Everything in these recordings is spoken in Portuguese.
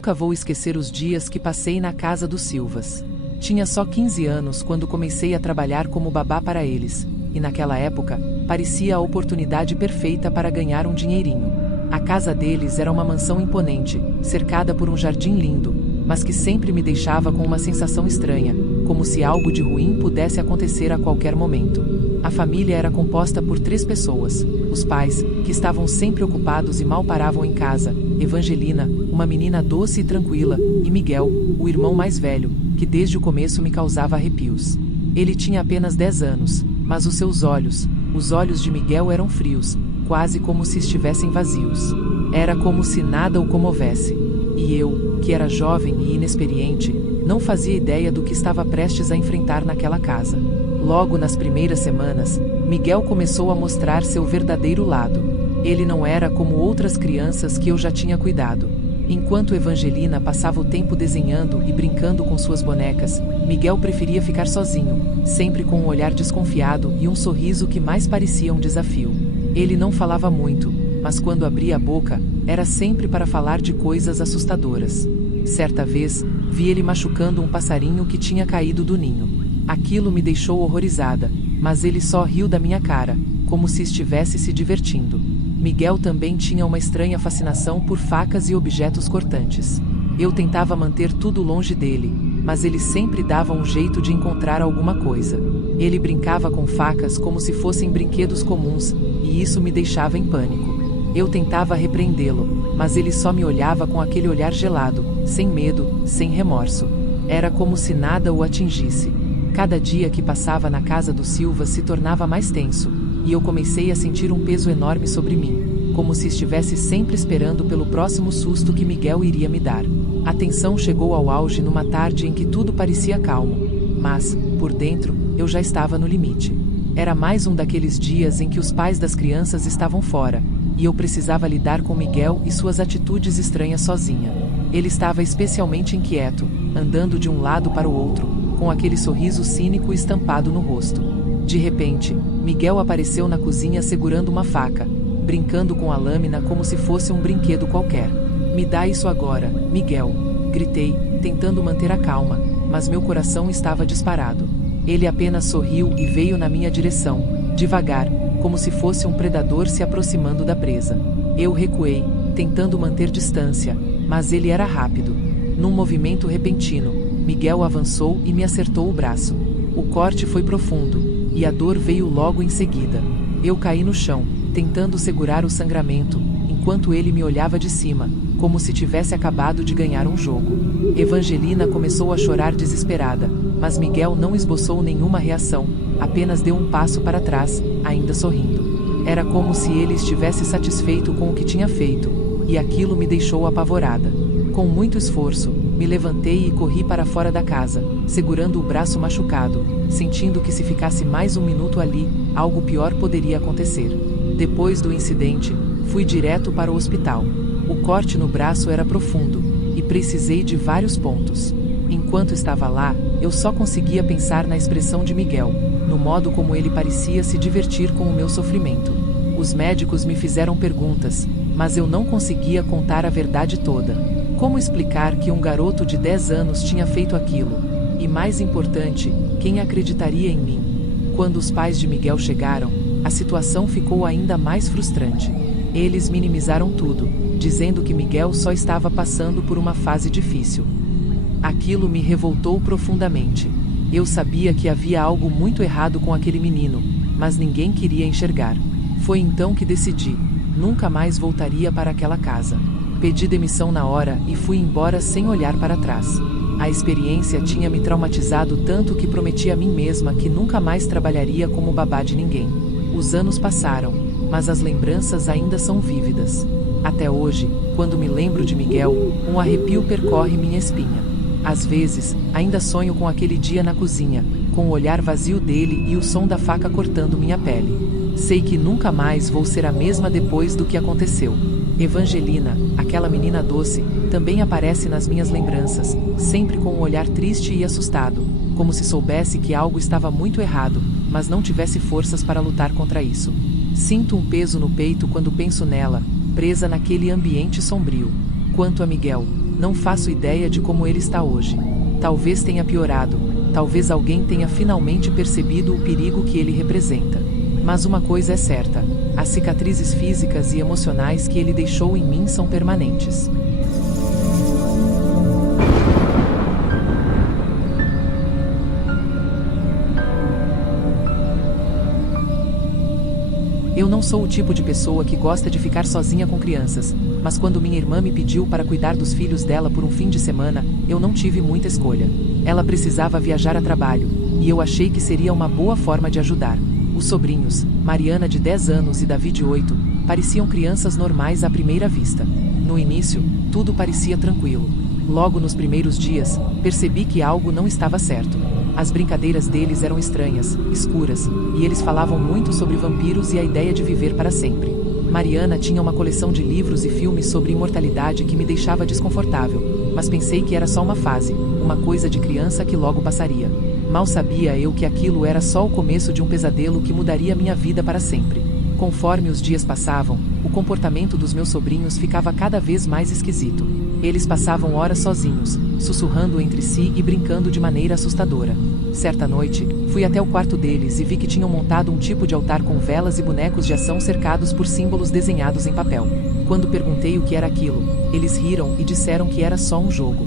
Nunca vou esquecer os dias que passei na casa dos Silvas. Tinha só 15 anos quando comecei a trabalhar como babá para eles, e naquela época, parecia a oportunidade perfeita para ganhar um dinheirinho. A casa deles era uma mansão imponente, cercada por um jardim lindo, mas que sempre me deixava com uma sensação estranha, como se algo de ruim pudesse acontecer a qualquer momento. A família era composta por 3 pessoas: os pais, que estavam sempre ocupados e mal paravam em casa, Evangelina, uma menina doce e tranquila, e Miguel, o irmão mais velho, que desde o começo me causava arrepios. Ele tinha apenas 10 anos, mas os seus olhos, os olhos de Miguel eram frios, quase como se estivessem vazios. Era como se nada o comovesse. E eu, que era jovem e inexperiente, não fazia ideia do que estava prestes a enfrentar naquela casa. Logo nas primeiras semanas, Miguel começou a mostrar seu verdadeiro lado. Ele não era como outras crianças que eu já tinha cuidado. Enquanto Evangelina passava o tempo desenhando e brincando com suas bonecas, Miguel preferia ficar sozinho, sempre com um olhar desconfiado e um sorriso que mais parecia um desafio. Ele não falava muito, mas quando abria a boca, era sempre para falar de coisas assustadoras. Certa vez, vi ele machucando um passarinho que tinha caído do ninho. Aquilo me deixou horrorizada, mas ele só riu da minha cara, como se estivesse se divertindo. Miguel também tinha uma estranha fascinação por facas e objetos cortantes. Eu tentava manter tudo longe dele, mas ele sempre dava um jeito de encontrar alguma coisa. Ele brincava com facas como se fossem brinquedos comuns, e isso me deixava em pânico. Eu tentava repreendê-lo, mas ele só me olhava com aquele olhar gelado, sem medo, sem remorso. Era como se nada o atingisse. Cada dia que passava na casa do Silva se tornava mais tenso, e eu comecei a sentir um peso enorme sobre mim, como se estivesse sempre esperando pelo próximo susto que Miguel iria me dar. A tensão chegou ao auge numa tarde em que tudo parecia calmo, mas, por dentro, eu já estava no limite. Era mais um daqueles dias em que os pais das crianças estavam fora, e eu precisava lidar com Miguel e suas atitudes estranhas sozinha. Ele estava especialmente inquieto, andando de um lado para o outro, com aquele sorriso cínico estampado no rosto. De repente, Miguel apareceu na cozinha segurando uma faca, brincando com a lâmina como se fosse um brinquedo qualquer. "Me dá isso agora, Miguel!" gritei, tentando manter a calma, mas meu coração estava disparado. Ele apenas sorriu e veio na minha direção, devagar, como se fosse um predador se aproximando da presa. Eu recuei, tentando manter distância, mas ele era rápido. Num movimento repentino, Miguel avançou e me acertou o braço. O corte foi profundo, e a dor veio logo em seguida. Eu caí no chão, tentando segurar o sangramento, enquanto ele me olhava de cima, como se tivesse acabado de ganhar um jogo. Evangelina começou a chorar desesperada, mas Miguel não esboçou nenhuma reação, apenas deu um passo para trás, ainda sorrindo. Era como se ele estivesse satisfeito com o que tinha feito, e aquilo me deixou apavorada. Com muito esforço, me levantei e corri para fora da casa, segurando o braço machucado, sentindo que se ficasse mais um minuto ali, algo pior poderia acontecer. Depois do incidente, fui direto para o hospital. O corte no braço era profundo, e precisei de vários pontos. Enquanto estava lá, eu só conseguia pensar na expressão de Miguel, no modo como ele parecia se divertir com o meu sofrimento. Os médicos me fizeram perguntas, mas eu não conseguia contar a verdade toda. Como explicar que um garoto de 10 anos tinha feito aquilo? E mais importante, quem acreditaria em mim? Quando os pais de Miguel chegaram, a situação ficou ainda mais frustrante. Eles minimizaram tudo, dizendo que Miguel só estava passando por uma fase difícil. Aquilo me revoltou profundamente. Eu sabia que havia algo muito errado com aquele menino, mas ninguém queria enxergar. Foi então que decidi, nunca mais voltaria para aquela casa. Pedi demissão na hora e fui embora sem olhar para trás. A experiência tinha me traumatizado tanto que prometi a mim mesma que nunca mais trabalharia como babá de ninguém. Os anos passaram, mas as lembranças ainda são vívidas. Até hoje, quando me lembro de Miguel, um arrepio percorre minha espinha. Às vezes, ainda sonho com aquele dia na cozinha, com o olhar vazio dele e o som da faca cortando minha pele. Sei que nunca mais vou ser a mesma depois do que aconteceu. Evangelina, aquela menina doce, também aparece nas minhas lembranças, sempre com um olhar triste e assustado, como se soubesse que algo estava muito errado, mas não tivesse forças para lutar contra isso. Sinto um peso no peito quando penso nela, presa naquele ambiente sombrio. Quanto a Miguel, Não faço ideia de como ele está hoje. Talvez tenha piorado, talvez alguém tenha finalmente percebido o perigo que ele representa. Mas uma coisa é certa: as cicatrizes físicas e emocionais que ele deixou em mim são permanentes. Eu não sou o tipo de pessoa que gosta de ficar sozinha com crianças, mas quando minha irmã me pediu para cuidar dos filhos dela por um fim de semana, eu não tive muita escolha. Ela precisava viajar a trabalho, e eu achei que seria uma boa forma de ajudar. Os sobrinhos, Mariana de 10 anos e Davi de 8, pareciam crianças normais à primeira vista. No início, tudo parecia tranquilo. Logo nos primeiros dias, percebi que algo não estava certo. As brincadeiras deles eram estranhas, escuras, e eles falavam muito sobre vampiros e a ideia de viver para sempre. Mariana tinha uma coleção de livros e filmes sobre imortalidade que me deixava desconfortável, mas pensei que era só uma fase, uma coisa de criança que logo passaria. Mal sabia eu que aquilo era só o começo de um pesadelo que mudaria minha vida para sempre. Conforme os dias passavam, o comportamento dos meus sobrinhos ficava cada vez mais esquisito. Eles passavam horas sozinhos, sussurrando entre si e brincando de maneira assustadora. Certa noite, fui até o quarto deles e vi que tinham montado um tipo de altar com velas e bonecos de ação cercados por símbolos desenhados em papel. Quando perguntei o que era aquilo, eles riram e disseram que era só um jogo.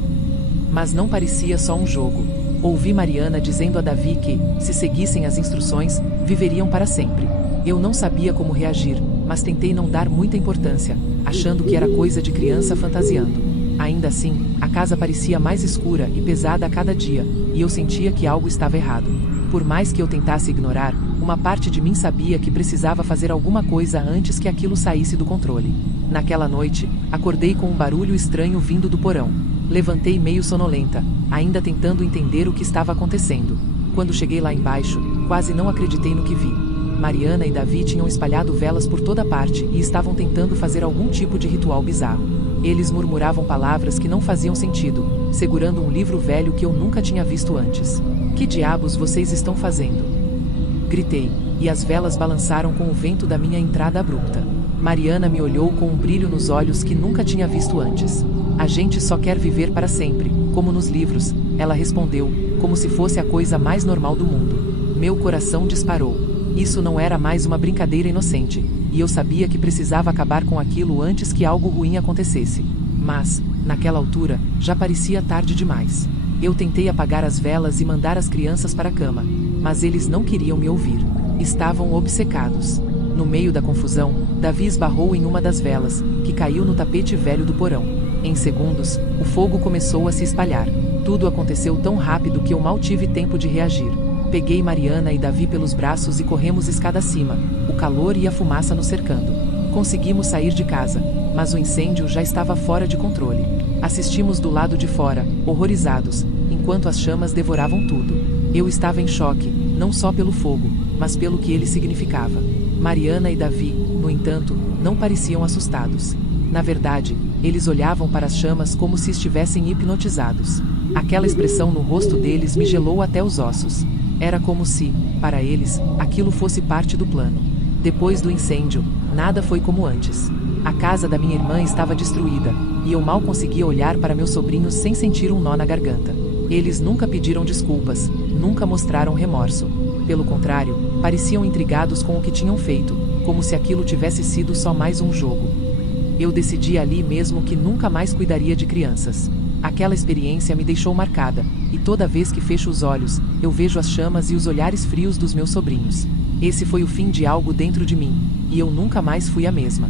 Mas não parecia só um jogo. Ouvi Mariana dizendo a Davi que, se seguissem as instruções, viveriam para sempre. Eu não sabia como reagir, mas tentei não dar muita importância, achando que era coisa de criança fantasiando. Ainda assim, a casa parecia mais escura e pesada a cada dia, e eu sentia que algo estava errado. Por mais que eu tentasse ignorar, uma parte de mim sabia que precisava fazer alguma coisa antes que aquilo saísse do controle. Naquela noite, acordei com um barulho estranho vindo do porão. Levantei meio sonolenta, ainda tentando entender o que estava acontecendo. Quando cheguei lá embaixo, quase não acreditei no que vi. Mariana e Davi tinham espalhado velas por toda parte e estavam tentando fazer algum tipo de ritual bizarro. Eles murmuravam palavras que não faziam sentido, segurando um livro velho que eu nunca tinha visto antes. "Que diabos vocês estão fazendo?" Gritei, e as velas balançaram com o vento da minha entrada abrupta. Mariana me olhou com um brilho nos olhos que nunca tinha visto antes. "A gente só quer viver para sempre, como nos livros", ela respondeu, como se fosse a coisa mais normal do mundo. Meu coração disparou. Isso não era mais uma brincadeira inocente, e eu sabia que precisava acabar com aquilo antes que algo ruim acontecesse. Mas, naquela altura, já parecia tarde demais. Eu tentei apagar as velas e mandar as crianças para a cama, mas eles não queriam me ouvir. Estavam obcecados. No meio da confusão, Davi esbarrou em uma das velas, que caiu no tapete velho do porão. Em segundos, o fogo começou a se espalhar. Tudo aconteceu tão rápido que eu mal tive tempo de reagir. Peguei Mariana e Davi pelos braços e corremos escada acima, o calor e a fumaça nos cercando. Conseguimos sair de casa, mas o incêndio já estava fora de controle. Assistimos do lado de fora, horrorizados, enquanto as chamas devoravam tudo. Eu estava em choque, não só pelo fogo, mas pelo que ele significava. Mariana e Davi, no entanto, não pareciam assustados. Na verdade, eles olhavam para as chamas como se estivessem hipnotizados. Aquela expressão no rosto deles me gelou até os ossos. Era como se, para eles, aquilo fosse parte do plano. Depois do incêndio, nada foi como antes. A casa da minha irmã estava destruída, e eu mal conseguia olhar para meus sobrinhos sem sentir um nó na garganta. Eles nunca pediram desculpas, nunca mostraram remorso. Pelo contrário, pareciam intrigados com o que tinham feito, como se aquilo tivesse sido só mais um jogo. Eu decidi ali mesmo que nunca mais cuidaria de crianças. Aquela experiência me deixou marcada, e toda vez que fecho os olhos, eu vejo as chamas e os olhares frios dos meus sobrinhos. Esse foi o fim de algo dentro de mim, e eu nunca mais fui a mesma.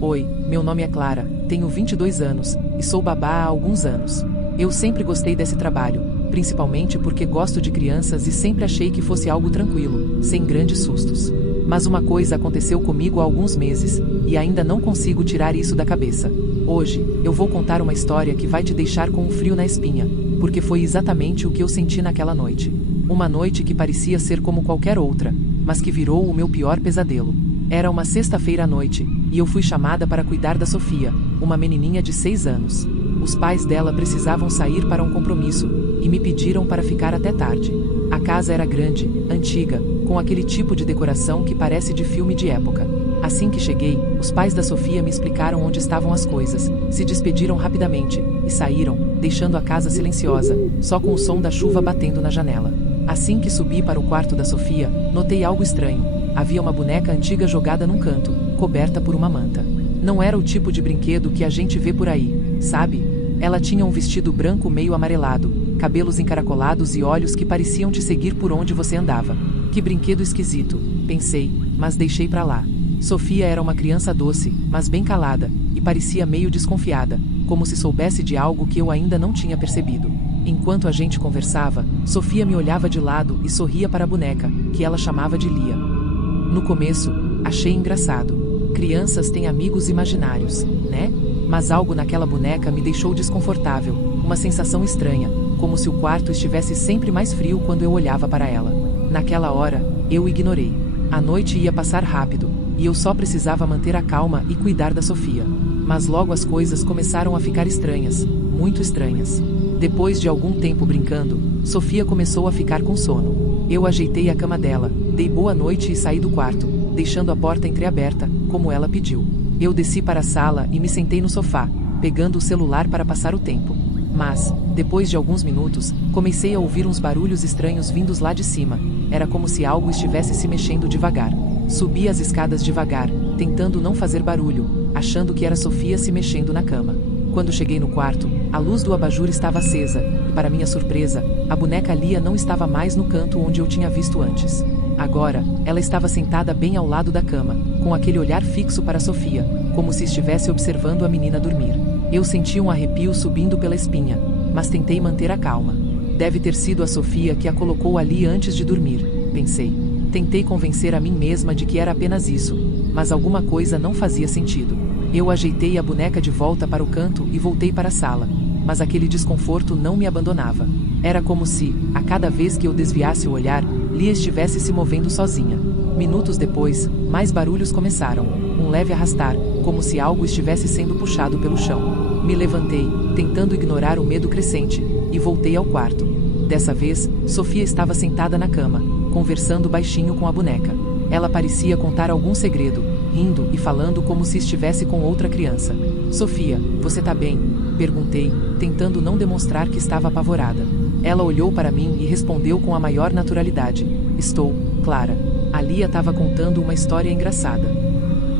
Oi, meu nome é Clara, tenho 22 anos, e sou babá há alguns anos. Eu sempre gostei desse trabalho, principalmente porque gosto de crianças e sempre achei que fosse algo tranquilo, sem grandes sustos. Mas uma coisa aconteceu comigo há alguns meses, e ainda não consigo tirar isso da cabeça. Hoje, eu vou contar uma história que vai te deixar com um frio na espinha, porque foi exatamente o que eu senti naquela noite. Uma noite que parecia ser como qualquer outra, mas que virou o meu pior pesadelo. Era uma sexta-feira à noite, e eu fui chamada para cuidar da Sofia, uma menininha de 6 anos. Os pais dela precisavam sair para um compromisso, e me pediram para ficar até tarde. A casa era grande, antiga, com aquele tipo de decoração que parece de filme de época. Assim que cheguei, os pais da Sofia me explicaram onde estavam as coisas, se despediram rapidamente e saíram, deixando a casa silenciosa, só com o som da chuva batendo na janela. Assim que subi para o quarto da Sofia, notei algo estranho. Havia uma boneca antiga jogada num canto, coberta por uma manta. Não era o tipo de brinquedo que a gente vê por aí, sabe? Ela tinha um vestido branco meio amarelado, cabelos encaracolados e olhos que pareciam te seguir por onde você andava. Que brinquedo esquisito, pensei, mas deixei pra lá. Sofia era uma criança doce, mas bem calada, e parecia meio desconfiada, como se soubesse de algo que eu ainda não tinha percebido. Enquanto a gente conversava, Sofia me olhava de lado e sorria para a boneca, que ela chamava de Lia. No começo, achei engraçado. Crianças têm amigos imaginários, né? Mas algo naquela boneca me deixou desconfortável, uma sensação estranha, como se o quarto estivesse sempre mais frio quando eu olhava para ela. Naquela hora, eu ignorei. A noite ia passar rápido, e eu só precisava manter a calma e cuidar da Sofia. Mas logo as coisas começaram a ficar estranhas, muito estranhas. Depois de algum tempo brincando, Sofia começou a ficar com sono. Eu ajeitei a cama dela, dei boa noite e saí do quarto, deixando a porta entreaberta, como ela pediu. Eu desci para a sala e me sentei no sofá, pegando o celular para passar o tempo. Mas, depois de alguns minutos, comecei a ouvir uns barulhos estranhos vindos lá de cima. Era como se algo estivesse se mexendo devagar. Subi as escadas devagar, tentando não fazer barulho, achando que era Sofia se mexendo na cama. Quando cheguei no quarto, a luz do abajur estava acesa, e para minha surpresa, a boneca Lia não estava mais no canto onde eu tinha visto antes. Agora, ela estava sentada bem ao lado da cama, com aquele olhar fixo para Sofia, como se estivesse observando a menina dormir. Eu senti um arrepio subindo pela espinha, mas tentei manter a calma. Deve ter sido a Sofia que a colocou ali antes de dormir, pensei. Tentei convencer a mim mesma de que era apenas isso, mas alguma coisa não fazia sentido. Eu ajeitei a boneca de volta para o canto e voltei para a sala, mas aquele desconforto não me abandonava. Era como se, a cada vez que eu desviasse o olhar, Lia estivesse se movendo sozinha. Minutos depois, mais barulhos começaram, um leve arrastar, como se algo estivesse sendo puxado pelo chão. Me levantei, tentando ignorar o medo crescente, e voltei ao quarto. Dessa vez, Sofia estava sentada na cama, conversando baixinho com a boneca. Ela parecia contar algum segredo, rindo e falando como se estivesse com outra criança. Sofia, você tá bem? Perguntei, tentando não demonstrar que estava apavorada. Ela olhou para mim e respondeu com a maior naturalidade. Estou, Clara. A Lia estava contando uma história engraçada.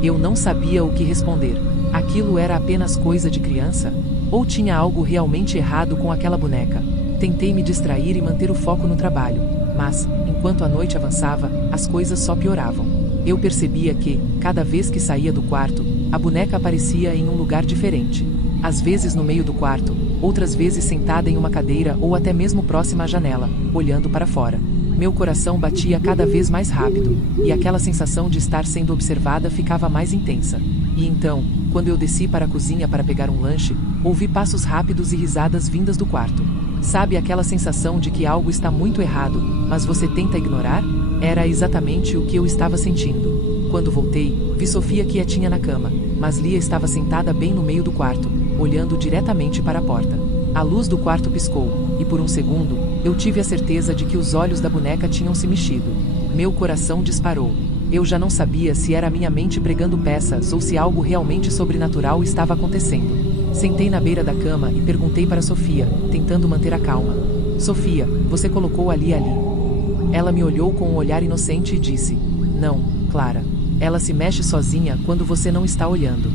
Eu não sabia o que responder. Aquilo era apenas coisa de criança? Ou tinha algo realmente errado com aquela boneca? Tentei me distrair e manter o foco no trabalho, mas, enquanto a noite avançava, as coisas só pioravam. Eu percebia que, cada vez que saía do quarto, a boneca aparecia em um lugar diferente. Às vezes no meio do quarto, outras vezes sentada em uma cadeira ou até mesmo próxima à janela, olhando para fora. Meu coração batia cada vez mais rápido, e aquela sensação de estar sendo observada ficava mais intensa. E então, quando eu desci para a cozinha para pegar um lanche, ouvi passos rápidos e risadas vindas do quarto. Sabe aquela sensação de que algo está muito errado, mas você tenta ignorar? Era exatamente o que eu estava sentindo. Quando voltei, vi Sofia quietinha na cama, mas Lia estava sentada bem no meio do quarto, olhando diretamente para a porta. A luz do quarto piscou, e por um segundo, eu tive a certeza de que os olhos da boneca tinham se mexido. Meu coração disparou. Eu já não sabia se era minha mente pregando peças ou se algo realmente sobrenatural estava acontecendo. Sentei na beira da cama e perguntei para Sofia, tentando manter a calma. Sofia, você colocou ali? Ela me olhou com um olhar inocente e disse, não, Clara. Ela se mexe sozinha quando você não está olhando.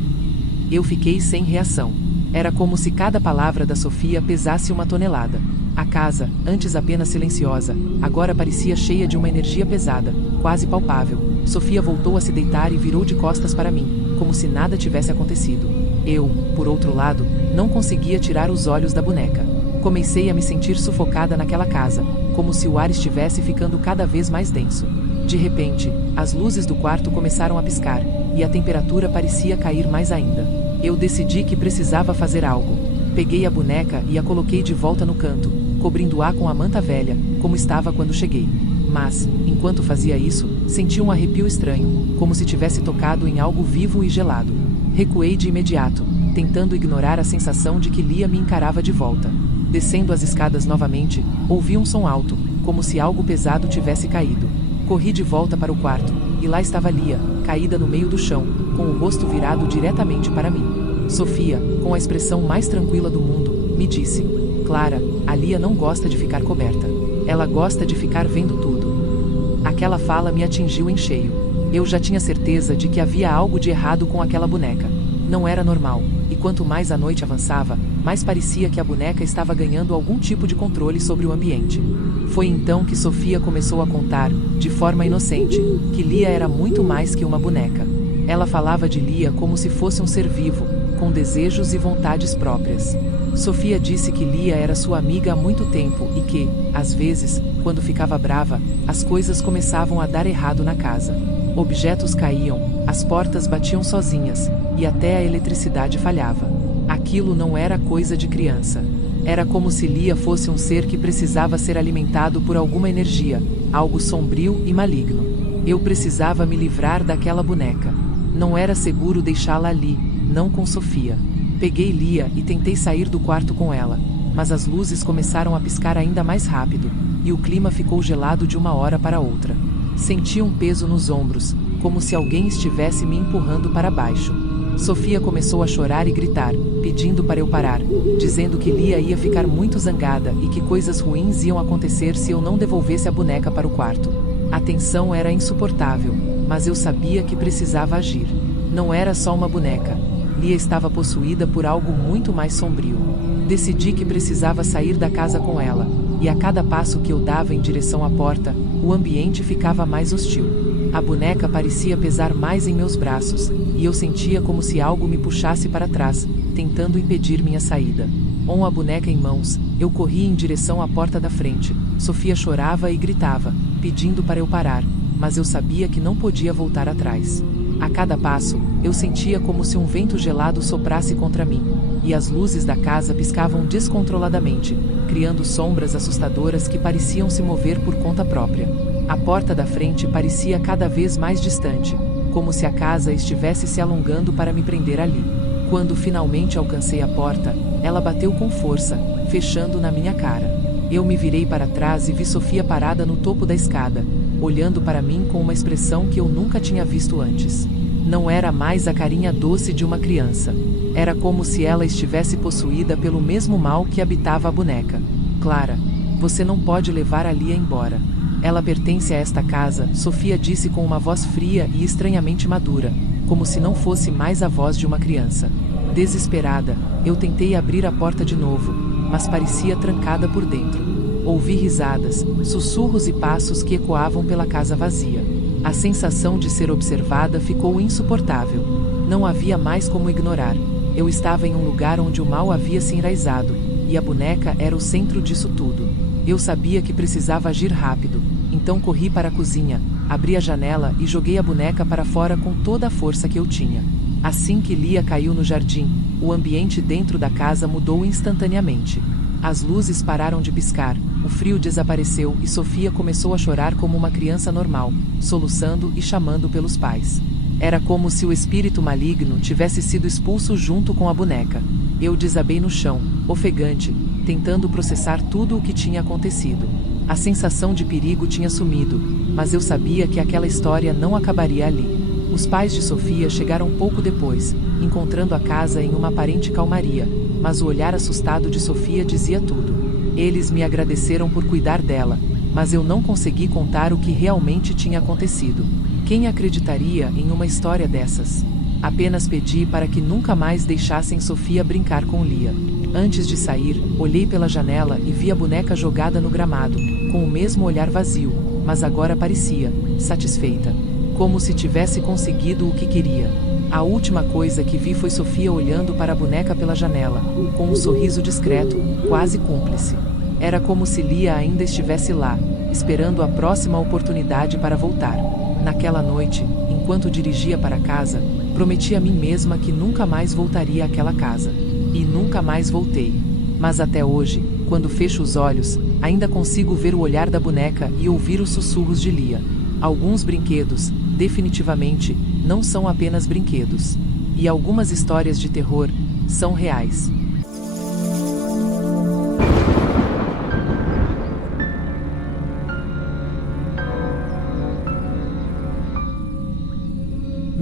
Eu fiquei sem reação. Era como se cada palavra da Sofia pesasse uma tonelada. A casa, antes apenas silenciosa, agora parecia cheia de uma energia pesada, quase palpável. Sofia voltou a se deitar e virou de costas para mim, como se nada tivesse acontecido. Eu, por outro lado, não conseguia tirar os olhos da boneca. Comecei a me sentir sufocada naquela casa, como se o ar estivesse ficando cada vez mais denso. De repente, as luzes do quarto começaram a piscar, e a temperatura parecia cair mais ainda. Eu decidi que precisava fazer algo. Peguei a boneca e a coloquei de volta no canto, cobrindo-a com a manta velha, como estava quando cheguei. Mas, enquanto fazia isso, senti um arrepio estranho, como se tivesse tocado em algo vivo e gelado. Recuei de imediato, tentando ignorar a sensação de que Lia me encarava de volta. Descendo as escadas novamente, ouvi um som alto, como se algo pesado tivesse caído. Corri de volta para o quarto, e lá estava Lia, caída no meio do chão, com o rosto virado diretamente para mim. Sofia, com a expressão mais tranquila do mundo, me disse: Clara, a Lia não gosta de ficar coberta. Ela gosta de ficar vendo tudo. Aquela fala me atingiu em cheio. Eu já tinha certeza de que havia algo de errado com aquela boneca. Não era normal, e quanto mais a noite avançava, mais parecia que a boneca estava ganhando algum tipo de controle sobre o ambiente. Foi então que Sofia começou a contar, de forma inocente, que Lia era muito mais que uma boneca. Ela falava de Lia como se fosse um ser vivo, com desejos e vontades próprias. Sofia disse que Lia era sua amiga há muito tempo e que, às vezes, quando ficava brava, as coisas começavam a dar errado na casa. Objetos caíam, as portas batiam sozinhas, e até a eletricidade falhava. Aquilo não era coisa de criança. Era como se Lia fosse um ser que precisava ser alimentado por alguma energia, algo sombrio e maligno. Eu precisava me livrar daquela boneca. Não era seguro deixá-la ali, não com Sofia. Peguei Lia e tentei sair do quarto com ela, mas as luzes começaram a piscar ainda mais rápido, e o clima ficou gelado de uma hora para outra. Senti um peso nos ombros, como se alguém estivesse me empurrando para baixo. Sofia começou a chorar e gritar, pedindo para eu parar, dizendo que Lia ia ficar muito zangada e que coisas ruins iam acontecer se eu não devolvesse a boneca para o quarto. A tensão era insuportável, mas eu sabia que precisava agir. Não era só uma boneca. Lia estava possuída por algo muito mais sombrio. Decidi que precisava sair da casa com ela, e a cada passo que eu dava em direção à porta, o ambiente ficava mais hostil. A boneca parecia pesar mais em meus braços, e eu sentia como se algo me puxasse para trás, tentando impedir minha saída. Com a boneca em mãos, eu corri em direção à porta da frente. Sofia chorava e gritava, pedindo para eu parar, mas eu sabia que não podia voltar atrás. A cada passo, eu sentia como se um vento gelado soprasse contra mim, e as luzes da casa piscavam descontroladamente, criando sombras assustadoras que pareciam se mover por conta própria. A porta da frente parecia cada vez mais distante, como se a casa estivesse se alongando para me prender ali. Quando finalmente alcancei a porta, ela bateu com força, fechando na minha cara. Eu me virei para trás e vi Sofia parada no topo da escada, olhando para mim com uma expressão que eu nunca tinha visto antes. Não era mais a carinha doce de uma criança. Era como se ela estivesse possuída pelo mesmo mal que habitava a boneca. Clara, você não pode levar a Lia embora. Ela pertence a esta casa, Sofia disse com uma voz fria e estranhamente madura, como se não fosse mais a voz de uma criança. Desesperada, eu tentei abrir a porta de novo, mas parecia trancada por dentro. Ouvi risadas, sussurros e passos que ecoavam pela casa vazia. A sensação de ser observada ficou insuportável. Não havia mais como ignorar. Eu estava em um lugar onde o mal havia se enraizado, e a boneca era o centro disso tudo. Eu sabia que precisava agir rápido, então corri para a cozinha, abri a janela e joguei a boneca para fora com toda a força que eu tinha. Assim que Lia caiu no jardim, o ambiente dentro da casa mudou instantaneamente. As luzes pararam de piscar, o frio desapareceu e Sofia começou a chorar como uma criança normal, soluçando e chamando pelos pais. Era como se o espírito maligno tivesse sido expulso junto com a boneca. Eu desabei no chão, ofegante, tentando processar tudo o que tinha acontecido. A sensação de perigo tinha sumido, mas eu sabia que aquela história não acabaria ali. Os pais de Sofia chegaram pouco depois, encontrando a casa em uma aparente calmaria, mas o olhar assustado de Sofia dizia tudo. Eles me agradeceram por cuidar dela, mas eu não consegui contar o que realmente tinha acontecido. Quem acreditaria em uma história dessas? Apenas pedi para que nunca mais deixassem Sofia brincar com Lia. Antes de sair, olhei pela janela e vi a boneca jogada no gramado, com o mesmo olhar vazio, mas agora parecia satisfeita, como se tivesse conseguido o que queria. A última coisa que vi foi Sofia olhando para a boneca pela janela, com um sorriso discreto, quase cúmplice. Era como se Lia ainda estivesse lá, esperando a próxima oportunidade para voltar. Naquela noite, enquanto dirigia para casa, prometi a mim mesma que nunca mais voltaria àquela casa. E nunca mais voltei. Mas até hoje, quando fecho os olhos, ainda consigo ver o olhar da boneca e ouvir os sussurros de Lia. Alguns brinquedos, definitivamente, não são apenas brinquedos. E algumas histórias de terror são reais.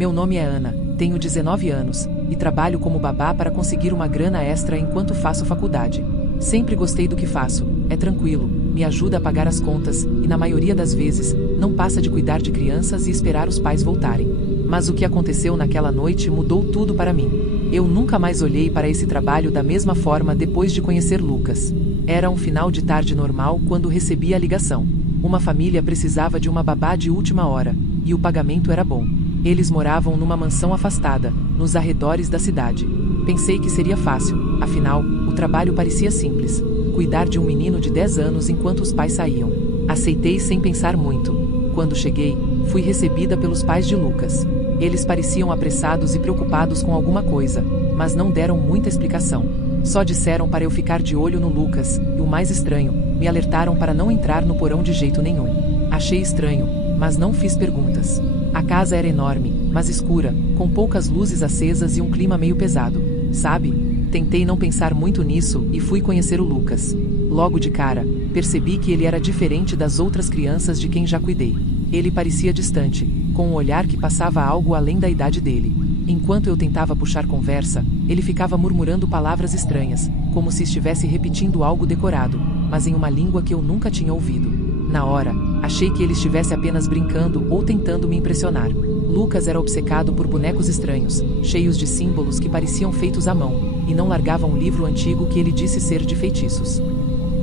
Meu nome é Ana, tenho 19 anos, e trabalho como babá para conseguir uma grana extra enquanto faço faculdade. Sempre gostei do que faço, é tranquilo, me ajuda a pagar as contas, e na maioria das vezes, não passa de cuidar de crianças e esperar os pais voltarem. Mas o que aconteceu naquela noite mudou tudo para mim. Eu nunca mais olhei para esse trabalho da mesma forma depois de conhecer Lucas. Era um final de tarde normal quando recebi a ligação. Uma família precisava de uma babá de última hora, e o pagamento era bom. Eles moravam numa mansão afastada, nos arredores da cidade. Pensei que seria fácil, afinal, o trabalho parecia simples. Cuidar de um menino de 10 anos enquanto os pais saíam. Aceitei sem pensar muito. Quando cheguei, fui recebida pelos pais de Lucas. Eles pareciam apressados e preocupados com alguma coisa, mas não deram muita explicação. Só disseram para eu ficar de olho no Lucas, e o mais estranho, me alertaram para não entrar no porão de jeito nenhum. Achei estranho, mas não fiz perguntas. A casa era enorme, mas escura, com poucas luzes acesas e um clima meio pesado. Sabe? Tentei não pensar muito nisso e fui conhecer o Lucas. Logo de cara, percebi que ele era diferente das outras crianças de quem já cuidei. Ele parecia distante, com um olhar que passava algo além da idade dele. Enquanto eu tentava puxar conversa, ele ficava murmurando palavras estranhas, como se estivesse repetindo algo decorado, mas em uma língua que eu nunca tinha ouvido. Na hora, achei que ele estivesse apenas brincando ou tentando me impressionar. Lucas era obcecado por bonecos estranhos, cheios de símbolos que pareciam feitos à mão, e não largava um livro antigo que ele disse ser de feitiços.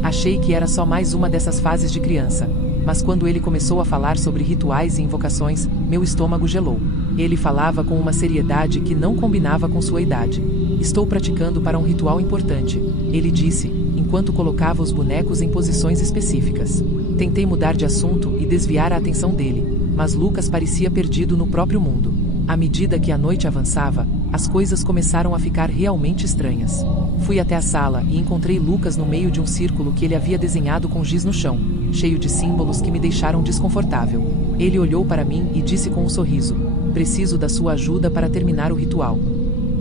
Achei que era só mais uma dessas fases de criança, mas quando ele começou a falar sobre rituais e invocações, meu estômago gelou. Ele falava com uma seriedade que não combinava com sua idade. Estou praticando para um ritual importante, ele disse, enquanto colocava os bonecos em posições específicas. Tentei mudar de assunto e desviar a atenção dele, mas Lucas parecia perdido no próprio mundo. À medida que a noite avançava, as coisas começaram a ficar realmente estranhas. Fui até a sala e encontrei Lucas no meio de um círculo que ele havia desenhado com giz no chão, cheio de símbolos que me deixaram desconfortável. Ele olhou para mim e disse com um sorriso: "Preciso da sua ajuda para terminar o ritual."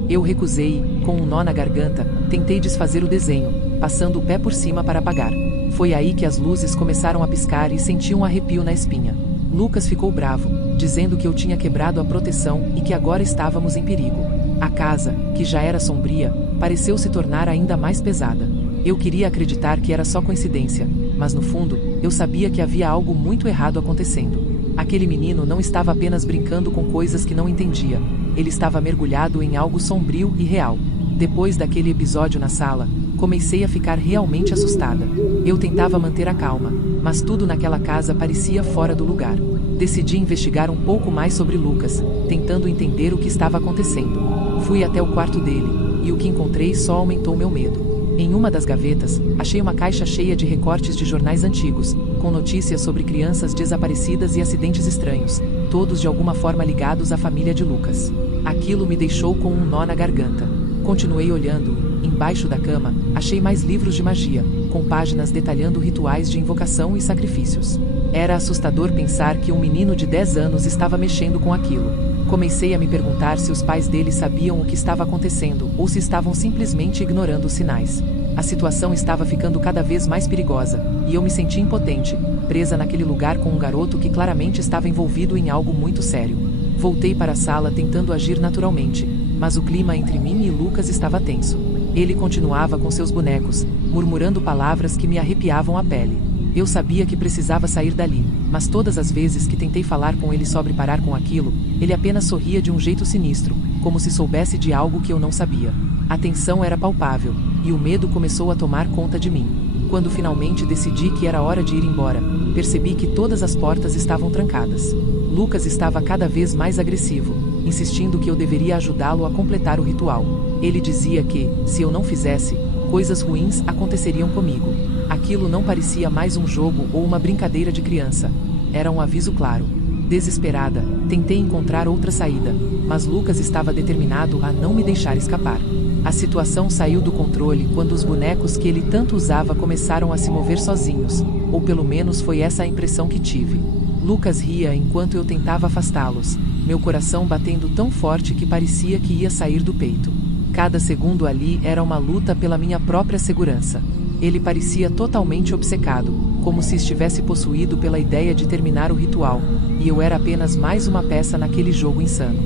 Eu recusei, com um nó na garganta, tentei desfazer o desenho, passando o pé por cima para apagar. Foi aí que as luzes começaram a piscar e senti um arrepio na espinha. Lucas ficou bravo, dizendo que eu tinha quebrado a proteção e que agora estávamos em perigo. A casa, que já era sombria, pareceu se tornar ainda mais pesada. Eu queria acreditar que era só coincidência, mas no fundo, eu sabia que havia algo muito errado acontecendo. Aquele menino não estava apenas brincando com coisas que não entendia, ele estava mergulhado em algo sombrio e real. Depois daquele episódio na sala, comecei a ficar realmente assustada. Eu tentava manter a calma, mas tudo naquela casa parecia fora do lugar. Decidi investigar um pouco mais sobre Lucas, tentando entender o que estava acontecendo. Fui até o quarto dele, e o que encontrei só aumentou meu medo. Em uma das gavetas, achei uma caixa cheia de recortes de jornais antigos, com notícias sobre crianças desaparecidas e acidentes estranhos, todos de alguma forma ligados à família de Lucas. Aquilo me deixou com um nó na garganta. Continuei olhando, e, embaixo da cama, achei mais livros de magia, com páginas detalhando rituais de invocação e sacrifícios. Era assustador pensar que um menino de 10 anos estava mexendo com aquilo. Comecei a me perguntar se os pais dele sabiam o que estava acontecendo ou se estavam simplesmente ignorando os sinais. A situação estava ficando cada vez mais perigosa, e eu me senti impotente, presa naquele lugar com um garoto que claramente estava envolvido em algo muito sério. Voltei para a sala tentando agir naturalmente, mas o clima entre mim e Lucas estava tenso. Ele continuava com seus bonecos, murmurando palavras que me arrepiavam a pele. Eu sabia que precisava sair dali, mas todas as vezes que tentei falar com ele sobre parar com aquilo, ele apenas sorria de um jeito sinistro, como se soubesse de algo que eu não sabia. A tensão era palpável, e o medo começou a tomar conta de mim. Quando finalmente decidi que era hora de ir embora, percebi que todas as portas estavam trancadas. Lucas estava cada vez mais agressivo, insistindo que eu deveria ajudá-lo a completar o ritual. Ele dizia que, se eu não fizesse, coisas ruins aconteceriam comigo. Aquilo não parecia mais um jogo ou uma brincadeira de criança. Era um aviso claro. Desesperada, tentei encontrar outra saída, mas Lucas estava determinado a não me deixar escapar. A situação saiu do controle quando os bonecos que ele tanto usava começaram a se mover sozinhos, ou pelo menos foi essa a impressão que tive. Lucas ria enquanto eu tentava afastá-los, meu coração batendo tão forte que parecia que ia sair do peito. Cada segundo ali era uma luta pela minha própria segurança. Ele parecia totalmente obcecado, como se estivesse possuído pela ideia de terminar o ritual, e eu era apenas mais uma peça naquele jogo insano.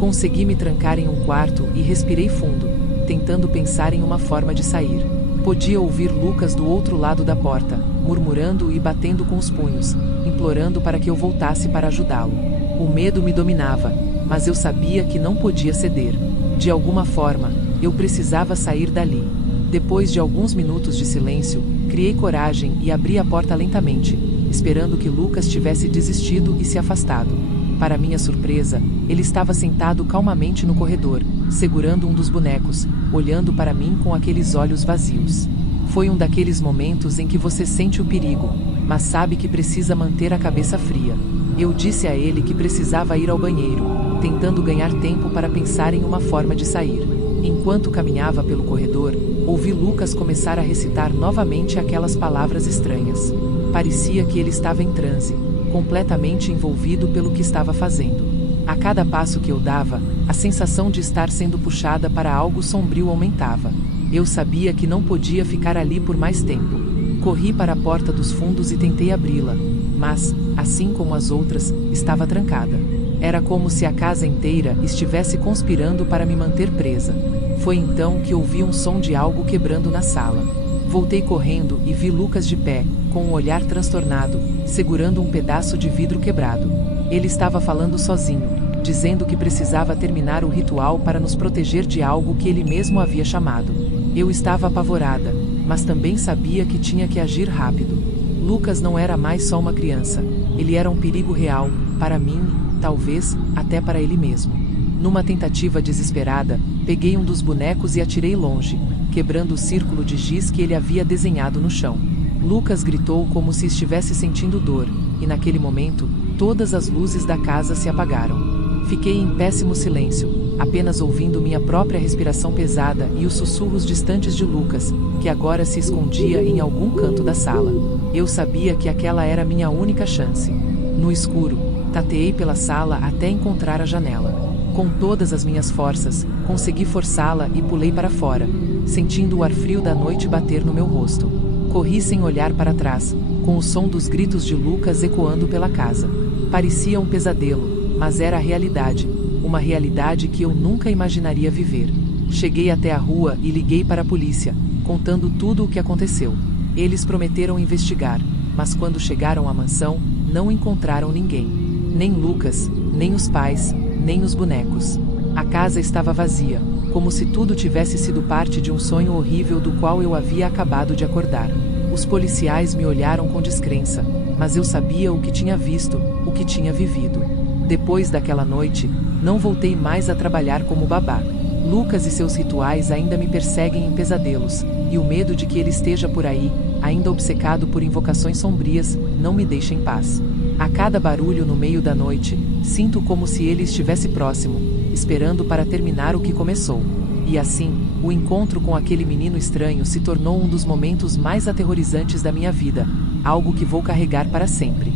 Consegui me trancar em um quarto e respirei fundo, tentando pensar em uma forma de sair. Podia ouvir Lucas do outro lado da porta, murmurando e batendo com os punhos, implorando para que eu voltasse para ajudá-lo. O medo me dominava, mas eu sabia que não podia ceder. De alguma forma, eu precisava sair dali. Depois de alguns minutos de silêncio, criei coragem e abri a porta lentamente, esperando que Lucas tivesse desistido e se afastado. Para minha surpresa, ele estava sentado calmamente no corredor, segurando um dos bonecos, olhando para mim com aqueles olhos vazios. Foi um daqueles momentos em que você sente o perigo, mas sabe que precisa manter a cabeça fria. Eu disse a ele que precisava ir ao banheiro, tentando ganhar tempo para pensar em uma forma de sair. Enquanto caminhava pelo corredor, ouvi Lucas começar a recitar novamente aquelas palavras estranhas. Parecia que ele estava em transe, completamente envolvido pelo que estava fazendo. A cada passo que eu dava, a sensação de estar sendo puxada para algo sombrio aumentava. Eu sabia que não podia ficar ali por mais tempo. Corri para a porta dos fundos e tentei abri-la, mas, assim como as outras, estava trancada. Era como se a casa inteira estivesse conspirando para me manter presa. Foi então que ouvi um som de algo quebrando na sala. Voltei correndo e vi Lucas de pé, com um olhar transtornado, segurando um pedaço de vidro quebrado. Ele estava falando sozinho, dizendo que precisava terminar o ritual para nos proteger de algo que ele mesmo havia chamado. Eu estava apavorada, mas também sabia que tinha que agir rápido. Lucas não era mais só uma criança, ele era um perigo real, para mim, talvez, até para ele mesmo. Numa tentativa desesperada, peguei um dos bonecos e atirei longe, quebrando o círculo de giz que ele havia desenhado no chão. Lucas gritou como se estivesse sentindo dor, e naquele momento, todas as luzes da casa se apagaram. Fiquei em péssimo silêncio, apenas ouvindo minha própria respiração pesada e os sussurros distantes de Lucas, que agora se escondia em algum canto da sala. Eu sabia que aquela era minha única chance. No escuro, tateei pela sala até encontrar a janela. Com todas as minhas forças, consegui forçá-la e pulei para fora, sentindo o ar frio da noite bater no meu rosto. Corri sem olhar para trás, com o som dos gritos de Lucas ecoando pela casa. Parecia um pesadelo, mas era a realidade, uma realidade que eu nunca imaginaria viver. Cheguei até a rua e liguei para a polícia, contando tudo o que aconteceu. Eles prometeram investigar, mas quando chegaram à mansão, não encontraram ninguém. Nem Lucas, nem os pais, nem os bonecos. A casa estava vazia, como se tudo tivesse sido parte de um sonho horrível do qual eu havia acabado de acordar. Os policiais me olharam com descrença, mas eu sabia o que tinha visto, o que tinha vivido. Depois daquela noite, não voltei mais a trabalhar como babá. Lucas e seus rituais ainda me perseguem em pesadelos, e o medo de que ele esteja por aí, ainda obcecado por invocações sombrias, não me deixa em paz. A cada barulho no meio da noite, sinto como se ele estivesse próximo, esperando para terminar o que começou. E assim, o encontro com aquele menino estranho se tornou um dos momentos mais aterrorizantes da minha vida, algo que vou carregar para sempre.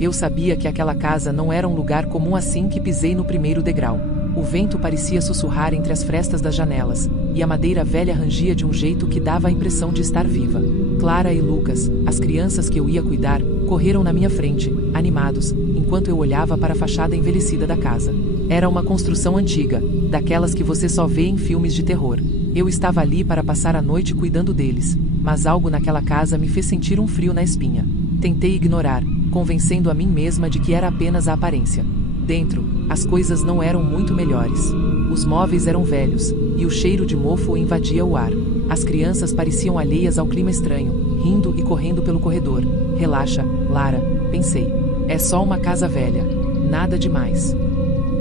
Eu sabia que aquela casa não era um lugar comum assim que pisei no primeiro degrau. O vento parecia sussurrar entre as frestas das janelas, e a madeira velha rangia de um jeito que dava a impressão de estar viva. Clara e Lucas, as crianças que eu ia cuidar, correram na minha frente, animados, enquanto eu olhava para a fachada envelhecida da casa. Era uma construção antiga, daquelas que você só vê em filmes de terror. Eu estava ali para passar a noite cuidando deles, mas algo naquela casa me fez sentir um frio na espinha. Tentei ignorar, convencendo a mim mesma de que era apenas a aparência. Dentro, as coisas não eram muito melhores. Os móveis eram velhos, e o cheiro de mofo invadia o ar. As crianças pareciam alheias ao clima estranho, rindo e correndo pelo corredor. Relaxa, Lara, pensei. É só uma casa velha. Nada demais.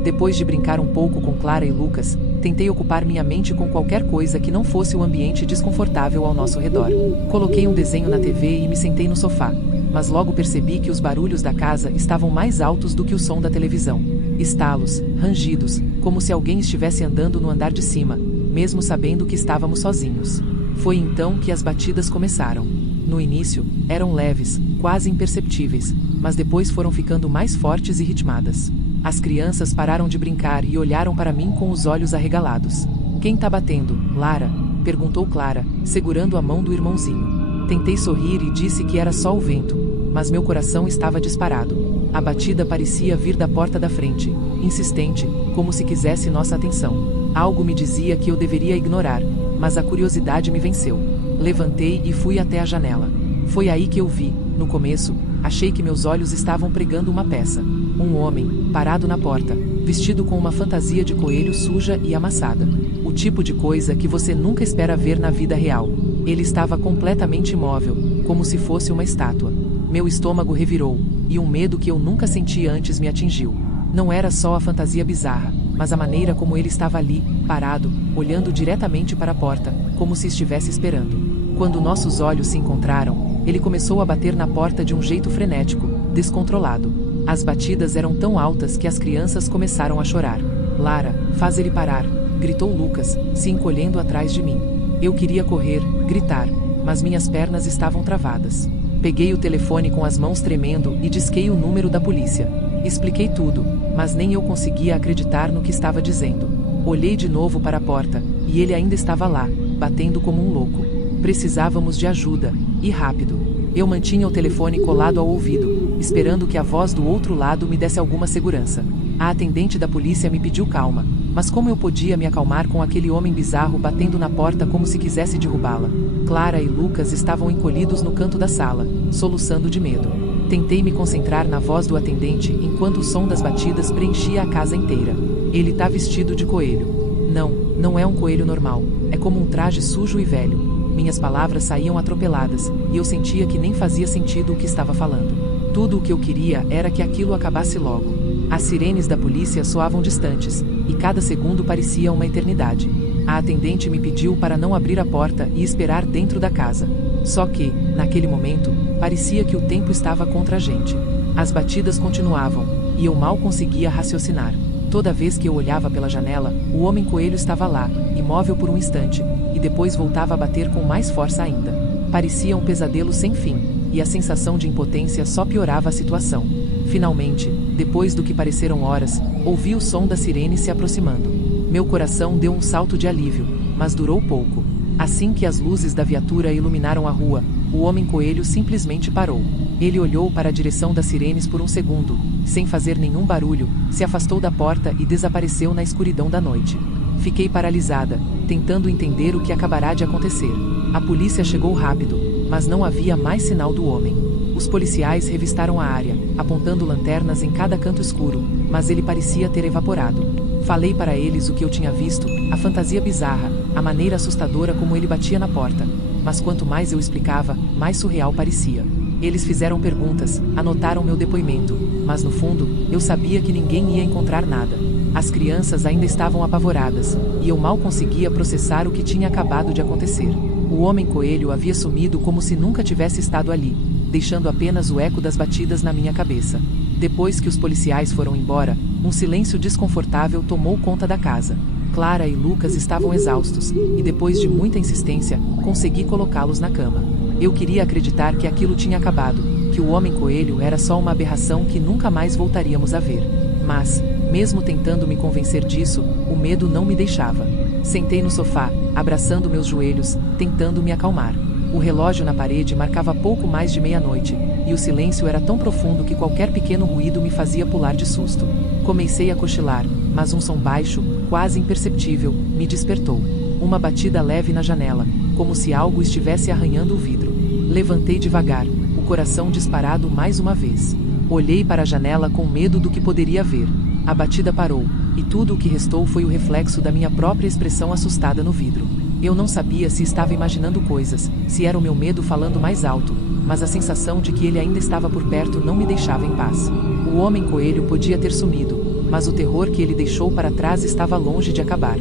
Depois de brincar um pouco com Clara e Lucas, tentei ocupar minha mente com qualquer coisa que não fosse o ambiente desconfortável ao nosso redor. Coloquei um desenho na TV e me sentei no sofá, mas logo percebi que os barulhos da casa estavam mais altos do que o som da televisão. Estalos, rangidos, como se alguém estivesse andando no andar de cima, mesmo sabendo que estávamos sozinhos. Foi então que as batidas começaram. No início, eram leves, quase imperceptíveis, mas depois foram ficando mais fortes e ritmadas. As crianças pararam de brincar e olharam para mim com os olhos arregalados. Quem tá batendo, Lara? Perguntou Clara, segurando a mão do irmãozinho. Tentei sorrir e disse que era só o vento, mas meu coração estava disparado. A batida parecia vir da porta da frente, insistente, como se quisesse nossa atenção. Algo me dizia que eu deveria ignorar, mas a curiosidade me venceu. Levantei e fui até a janela. Foi aí que eu vi, no começo, achei que meus olhos estavam pregando uma peça. Um homem, parado na porta, vestido com uma fantasia de coelho suja e amassada. O tipo de coisa que você nunca espera ver na vida real. Ele estava completamente imóvel, como se fosse uma estátua. Meu estômago revirou, e um medo que eu nunca senti antes me atingiu. Não era só a fantasia bizarra, mas a maneira como ele estava ali, parado, olhando diretamente para a porta, como se estivesse esperando. Quando nossos olhos se encontraram, ele começou a bater na porta de um jeito frenético, descontrolado. As batidas eram tão altas que as crianças começaram a chorar. "Lara, faz ele parar", gritou Lucas, se encolhendo atrás de mim. Eu queria correr, gritar, mas minhas pernas estavam travadas. Peguei o telefone com as mãos tremendo e disquei o número da polícia. Expliquei tudo, mas nem eu conseguia acreditar no que estava dizendo. Olhei de novo para a porta, e ele ainda estava lá, batendo como um louco. Precisávamos de ajuda, e rápido. Eu mantinha o telefone colado ao ouvido, esperando que a voz do outro lado me desse alguma segurança. A atendente da polícia me pediu calma, mas como eu podia me acalmar com aquele homem bizarro batendo na porta como se quisesse derrubá-la? Clara e Lucas estavam encolhidos no canto da sala, soluçando de medo. Tentei me concentrar na voz do atendente enquanto o som das batidas preenchia a casa inteira. "Ele tá vestido de coelho." "Não, não é um coelho normal, é como um traje sujo e velho." Minhas palavras saíam atropeladas, e eu sentia que nem fazia sentido o que estava falando. Tudo o que eu queria era que aquilo acabasse logo. As sirenes da polícia soavam distantes, e cada segundo parecia uma eternidade. A atendente me pediu para não abrir a porta e esperar dentro da casa. Só que, naquele momento, parecia que o tempo estava contra a gente. As batidas continuavam, e eu mal conseguia raciocinar. Toda vez que eu olhava pela janela, o homem-coelho estava lá, imóvel por um instante, e depois voltava a bater com mais força ainda. Parecia um pesadelo sem fim, e a sensação de impotência só piorava a situação. Finalmente, depois do que pareceram horas, ouvi o som da sirene se aproximando. Meu coração deu um salto de alívio, mas durou pouco. Assim que as luzes da viatura iluminaram a rua, o homem-coelho simplesmente parou. Ele olhou para a direção das sirenes por um segundo, sem fazer nenhum barulho, se afastou da porta e desapareceu na escuridão da noite. Fiquei paralisada, tentando entender o que acabará de acontecer. A polícia chegou rápido, mas não havia mais sinal do homem. Os policiais revistaram a área, apontando lanternas em cada canto escuro, mas ele parecia ter evaporado. Falei para eles o que eu tinha visto, a fantasia bizarra, a maneira assustadora como ele batia na porta. Mas quanto mais eu explicava, mais surreal parecia. Eles fizeram perguntas, anotaram meu depoimento, mas no fundo, eu sabia que ninguém ia encontrar nada. As crianças ainda estavam apavoradas, e eu mal conseguia processar o que tinha acabado de acontecer. O homem-coelho havia sumido como se nunca tivesse estado ali, deixando apenas o eco das batidas na minha cabeça. Depois que os policiais foram embora, um silêncio desconfortável tomou conta da casa. Clara e Lucas estavam exaustos, e depois de muita insistência, consegui colocá-los na cama. Eu queria acreditar que aquilo tinha acabado, que o homem-coelho era só uma aberração que nunca mais voltaríamos a ver. Mas, mesmo tentando me convencer disso, o medo não me deixava. Sentei no sofá, abraçando meus joelhos, tentando me acalmar. O relógio na parede marcava pouco mais de meia-noite, e o silêncio era tão profundo que qualquer pequeno ruído me fazia pular de susto. Comecei a cochilar, mas um som baixo, quase imperceptível, me despertou. Uma batida leve na janela, como se algo estivesse arranhando o vidro. Levantei devagar, o coração disparado mais uma vez. Olhei para a janela com medo do que poderia ver. A batida parou, e tudo o que restou foi o reflexo da minha própria expressão assustada no vidro. Eu não sabia se estava imaginando coisas, se era o meu medo falando mais alto, mas a sensação de que ele ainda estava por perto não me deixava em paz. O homem-coelho podia ter sumido, mas o terror que ele deixou para trás estava longe de acabar.